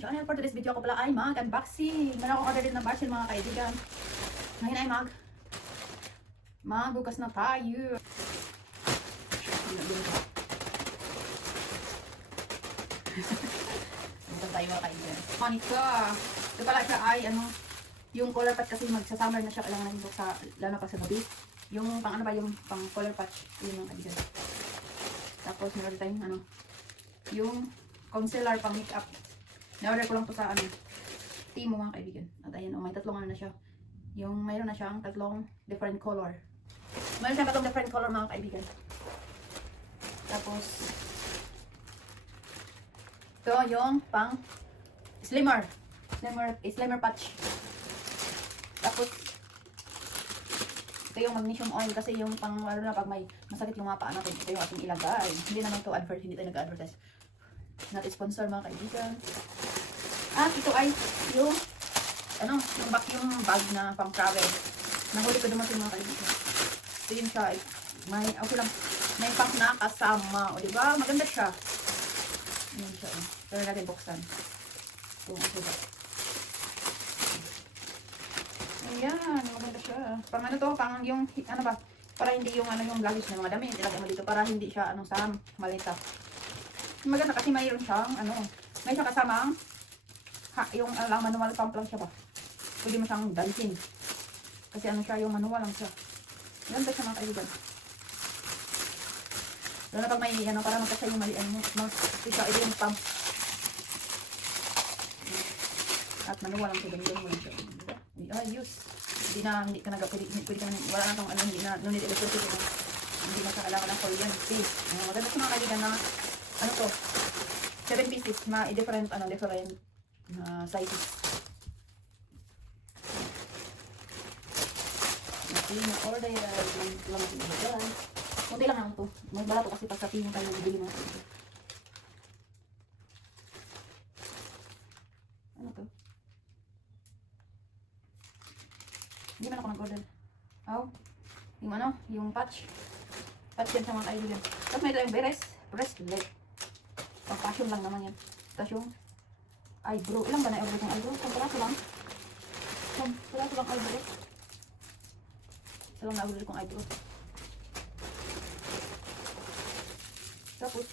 channel. For today's video ko pala ay mag-unboxing. Meron akong order din ng parcel mga kaibigan. Ngayon ay magbukas na tayo. Bukas tayo mga kaibigan. Monica. Ito pala siya ay yung color patch kasi magsasummer na siya. Kailangan natin sa lalo pa sa gabi. Yung pang yung pang color patch. Yun mga kaibigan. Tapos meron tayong yung concealer pang makeup. Na-order ko lang to sa Timo mga kaibigan. At ayan, may tatlong na siya. Yung mayroon na siyang tatlong different color. Mayroon siyang tatlong different color mga kaibigan. Tapos ito yung pang slimmer patch. Tapos ito yung magnesium oil kasi yung pang na pag may masakit yung mga paa natin, ito yung ating ilagay. Hindi naman to advert, hindi tayo nag-advertise. Not sponsor mga kaibigan. At ito ay yung yung vacuum bag na pang travel. Nahuli ko dumating mga kaibigan. Ito yun siya. May okay lang. May pang nakasama. O diba? Maganda siya. Ayan siya. Pero natin buksan. Ito ang sugat. Ayan. Maganda siya. Pang to? Pang yung ba? Para hindi yung yung luggage ng mga damit. Ilagay mo dito. Para hindi siya sa malita. Maganda kasi mayroon siyang may siyang kasamang yung manual pump lang siya ba. Pwede mo siyang dalhin. Kasi siya yung manual lang siya. Ganda siya mga kaibigan. Lalo na pag may para magkasya yung mali siya ito yung pump. At manual lang siya. Ganyan mo lang siya. Use. Hindi ka pwede ka na, wala na itong hindi na, no need electricity. Hindi na kailangan ng kuryente. Maganda siya mga kaibigan na to 7 pieces na different different sizes. Order lang din. Kunti lang lang to. May barato kasi pag sa Timo tayo bibili mga kaibigan. Ano to? Hindi man ako nag-order. Yung patch. Patch yan sa mga kaibigan. Tapos may tayong bracelet. Pang-fashion lang naman yan. Tapos yung eyebrow. Ilang ba na-order yung eyebrow? Pagparato lang eyebrow. Isa lang na-order kong eyebrow. Tapos,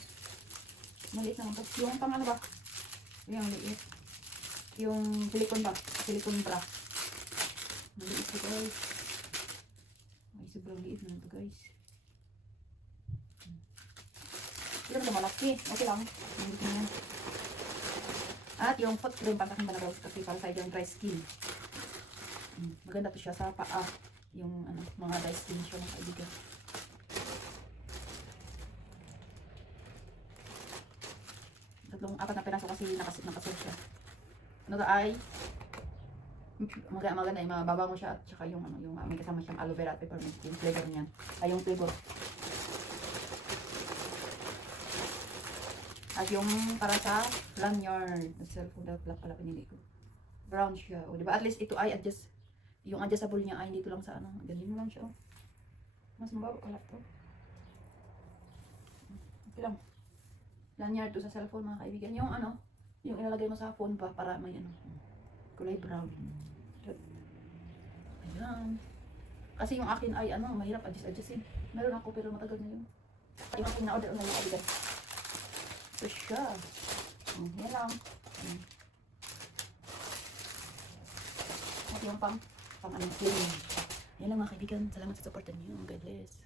maliit naman to. Yung pang ba? Yung maliit. Yung silicone ba? Silicone bra. Maliit to guys. Ay, sobrang liit naman to guys. Hindi naman malaki. Okay lang. Hindi ko yan. At yung foot cream, pantakin ba na guys? Kasi para sa yung dry skin. Maganda to siya sa paa. Yung mga dry skin siya ng kaibigan. Apat na piraso kasi nakasil siya. Ay maganda yung mababa mo siya at saka yung may kasama siyang aloe vera at peppermint yung flavor niyan. Ay yung flavor. At yung para sa lanyard, cellphone dapat pala pinili ko. Brown siya. O diba? At least ito ay yung adjustable niya ay dito lang sa ganyan mo lang siya. Mas mabago pala to. Okay lang. Lanyard to sa cellphone mga kaibigan. Yung yung ilalagay mo sa phone pa para may kulay brown. Ayan. Kasi yung akin ay mahirap adjustin. Meron ako pero matagal na yun. Yung akin na-order na yung kaibigan. Ito siya. Yan lang. At yung pang cleaning. Yan lang mga kaibigan. Salamat sa supportan niyo. God bless.